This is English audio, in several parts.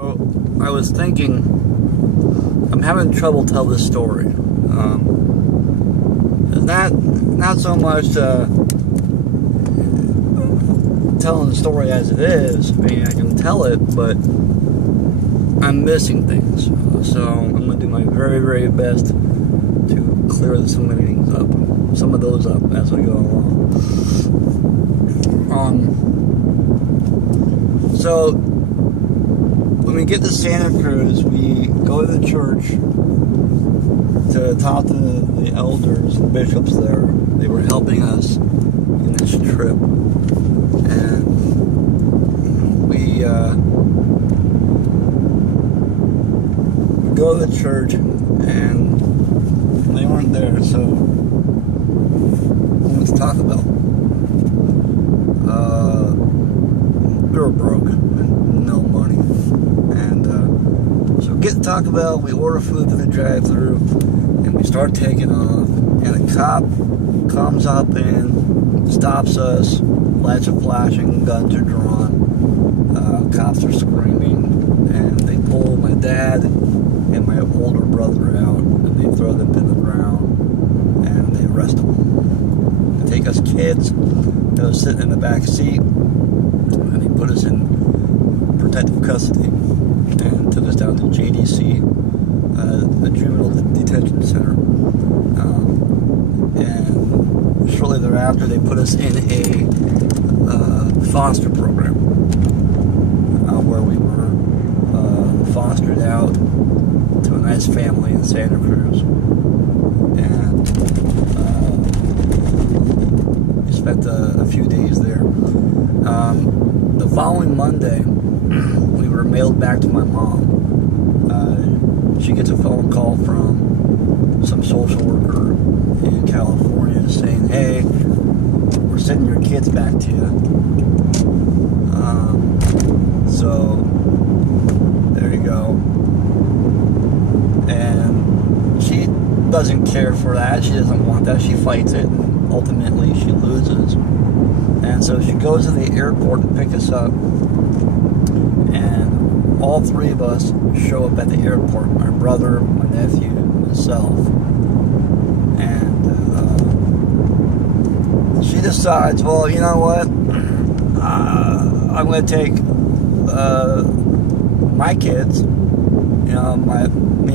So I was thinking, I'm having trouble telling this story. It's not so much telling the story as it is. I mean, I can tell it, but I'm missing things. So I'm going to do my very, very best to clear some of those up as we go along. So when we get to Santa Cruz, we go to the church to talk to the elders and bishops there. They were helping us in this trip, and we go to the church, and they weren't there, so what to talk about? We were broke, no money, and so we get to Taco Bell. We order food to the drive-thru, and we start taking off. And a cop comes up and stops us. Lights are flashing, guns are drawn. Cops are screaming, and they pull my dad and my older brother out, and they throw them to the ground, and they arrest them. They take us kids that was sitting in the back seat, and they put us in protective custody and took us down to JDC, the Juvenile Detention Center. And shortly thereafter, they put us in a foster program where we were fostered out to a nice family in Santa Cruz. And we spent a few days there. The following Monday, we were mailed back to my mom. She gets a phone call from some social worker in California saying, "Hey, we're sending your kids back to you." So there you go. And she doesn't care for that. She doesn't want that. She fights it. And ultimately, she loses. And so she goes to the airport to pick us up. And all three of us show up at the airport. My brother, my nephew, and myself. And she decides, well, you know what? I'm going to take my kids, me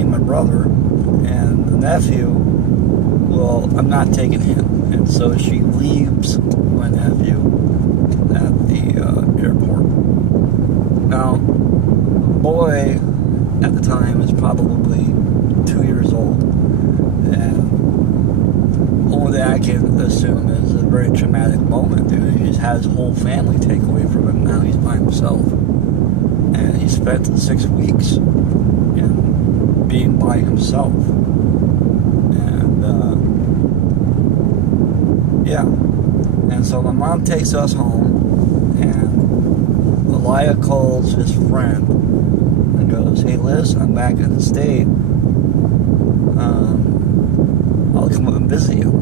and my brother, and the nephew. Well, I'm not taking him. And so she leaves my nephew at the airport. Now, the boy at the time is probably 2 years old, and only that I can assume is a very traumatic moment. Dude, he just had his whole family take away from him. Now he's by himself, and he spent 6 weeks in being by himself. And and so my mom takes us home, and Elia calls his friend and goes, "Hey, Liz, I'm back in the state. I'll come up and visit you."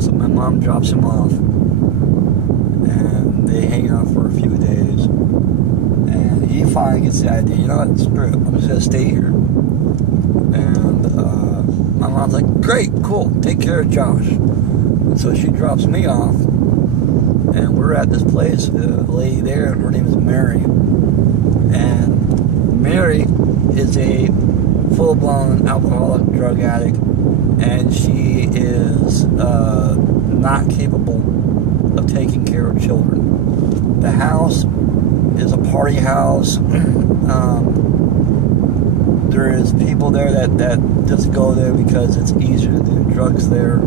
So my mom drops him off, and they hang out for a few days. And he finally gets the idea, you know what, screw it, I'm just going to stay here. And my mom's like, "Great, cool, take care of Josh." And so she drops me off, and we're at this place, a lady there, her name is Mary. And Mary is a full-blown alcoholic drug addict, and she is not capable of taking care of children. The house is a party house. There is people there that just go there because it's easier to do drugs there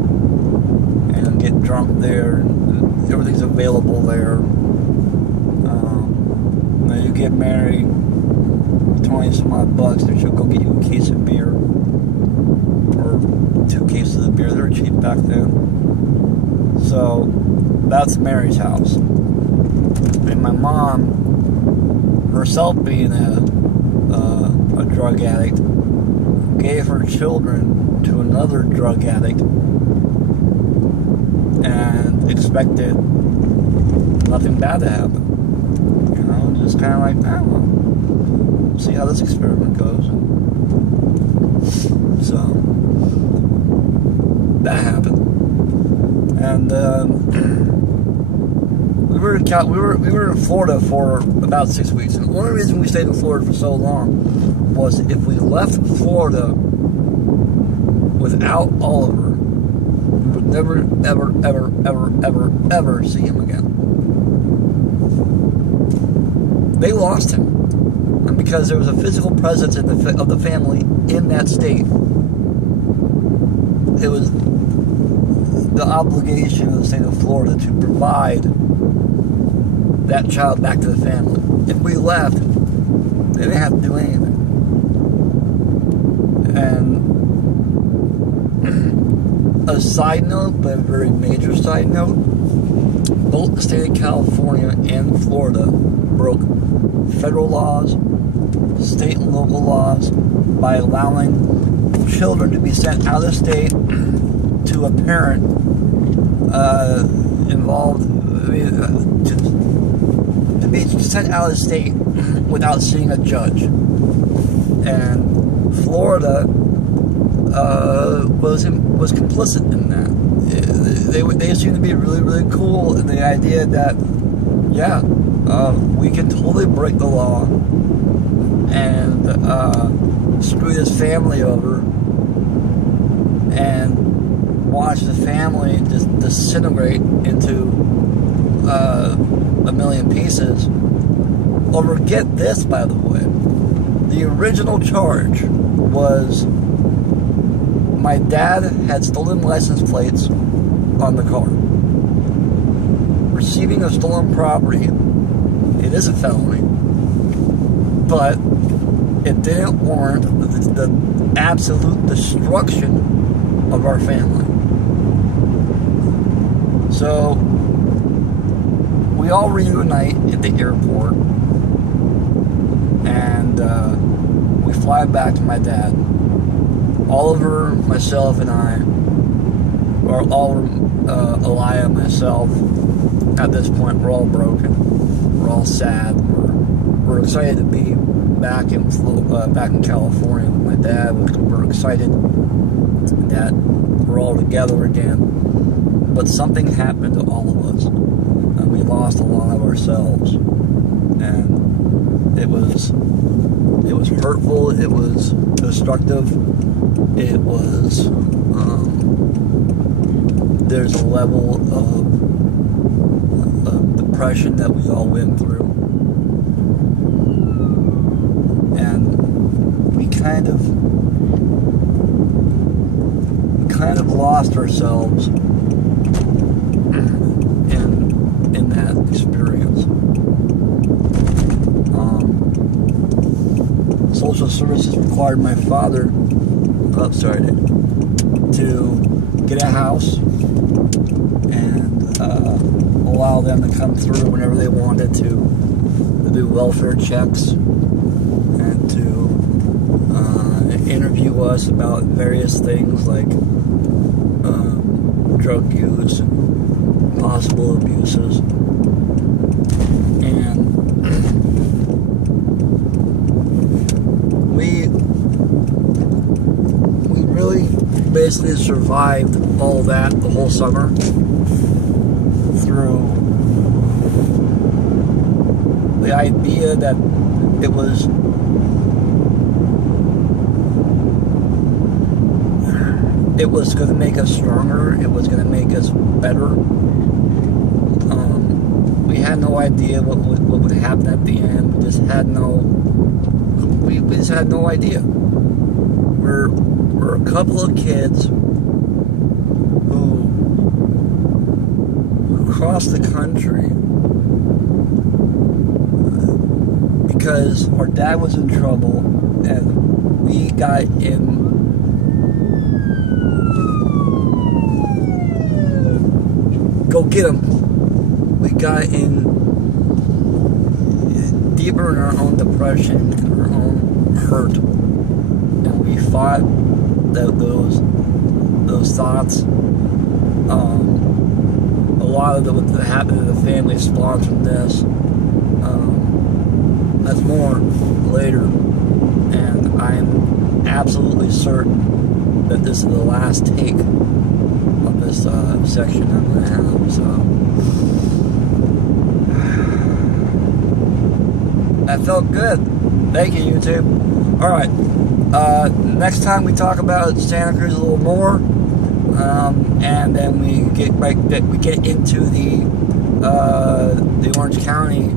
and get drunk there, and everything's available there. Now you get married, 20 some odd bucks, and she'll go get you a case of beer or 2 cases of beer. They were cheap back then. So that's Mary's house. And my mom, herself being a drug addict, gave her children to another drug addict and expected nothing bad to happen. You know, just kind of like, oh, well, see how this experiment goes. So that happened, and we were in Florida for about 6 weeks, and the only reason we stayed in Florida for so long was if we left Florida without Oliver, we would never, ever, ever, ever, ever, ever see him again. They lost him, and because there was a physical presence of the family in that state, it was the obligation of the state of Florida to provide that child back to the family. If we left, they didn't have to do anything. And a side note, but a very major side note, both the state of California and Florida broke federal laws, state and local laws, by allowing children to be sent out of state to a parent involved, to be sent out of state without seeing a judge. And Florida was complicit in that. They seem to be really, really cool in the idea that, yeah, we can totally break the law and screw this family over and watch the family just disintegrate into a million pieces. Or get this, by the way, the original charge was my dad had stolen license plates on the car. Receiving a stolen property, it is a felony, but it didn't warrant the absolute destruction of our family. So we all reunite at the airport, and we fly back to my dad. Oliver, myself, and I, or Elia and myself, at this point, we're all broken. We're all sad. We're excited to be back in California with my dad. We're excited that we're all together again. But something happened to all of us, and we lost a lot of ourselves. And it was hurtful. It was destructive. It was. There's a level of depression that we all went through, and we kind of lost ourselves in that experience. Social services required my father, to get a house and allow them to come through whenever they wanted to do welfare checks and to interview us about various things like drug use and possible abuses. And we really basically survived all that the whole summer through the idea that it was going to make us stronger. It was going to make us better. We had no idea what would happen at the end. We just had no idea. We're a couple of kids who crossed the country because our dad was in trouble, and we got in. Go get him. We got in deeper in our own depression and our own hurt, and we fought those thoughts. A lot of what happened to the family spawned from this. That's more later, and I'm absolutely certain that this is the last take of this section I'm going to have. So that felt good. Thank you, YouTube. All right. Next time we talk about Santa Cruz a little more, and then we get into the Orange County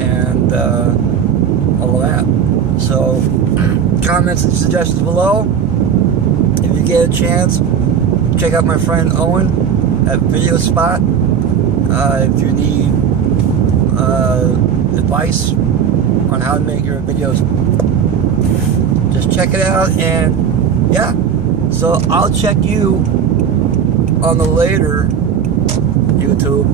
and all of that. So, comments and suggestions below. If you get a chance, check out my friend Owen at Video Spot. If you need advice on how to make your videos, just check it out. And yeah, so I'll check you on the later, YouTube.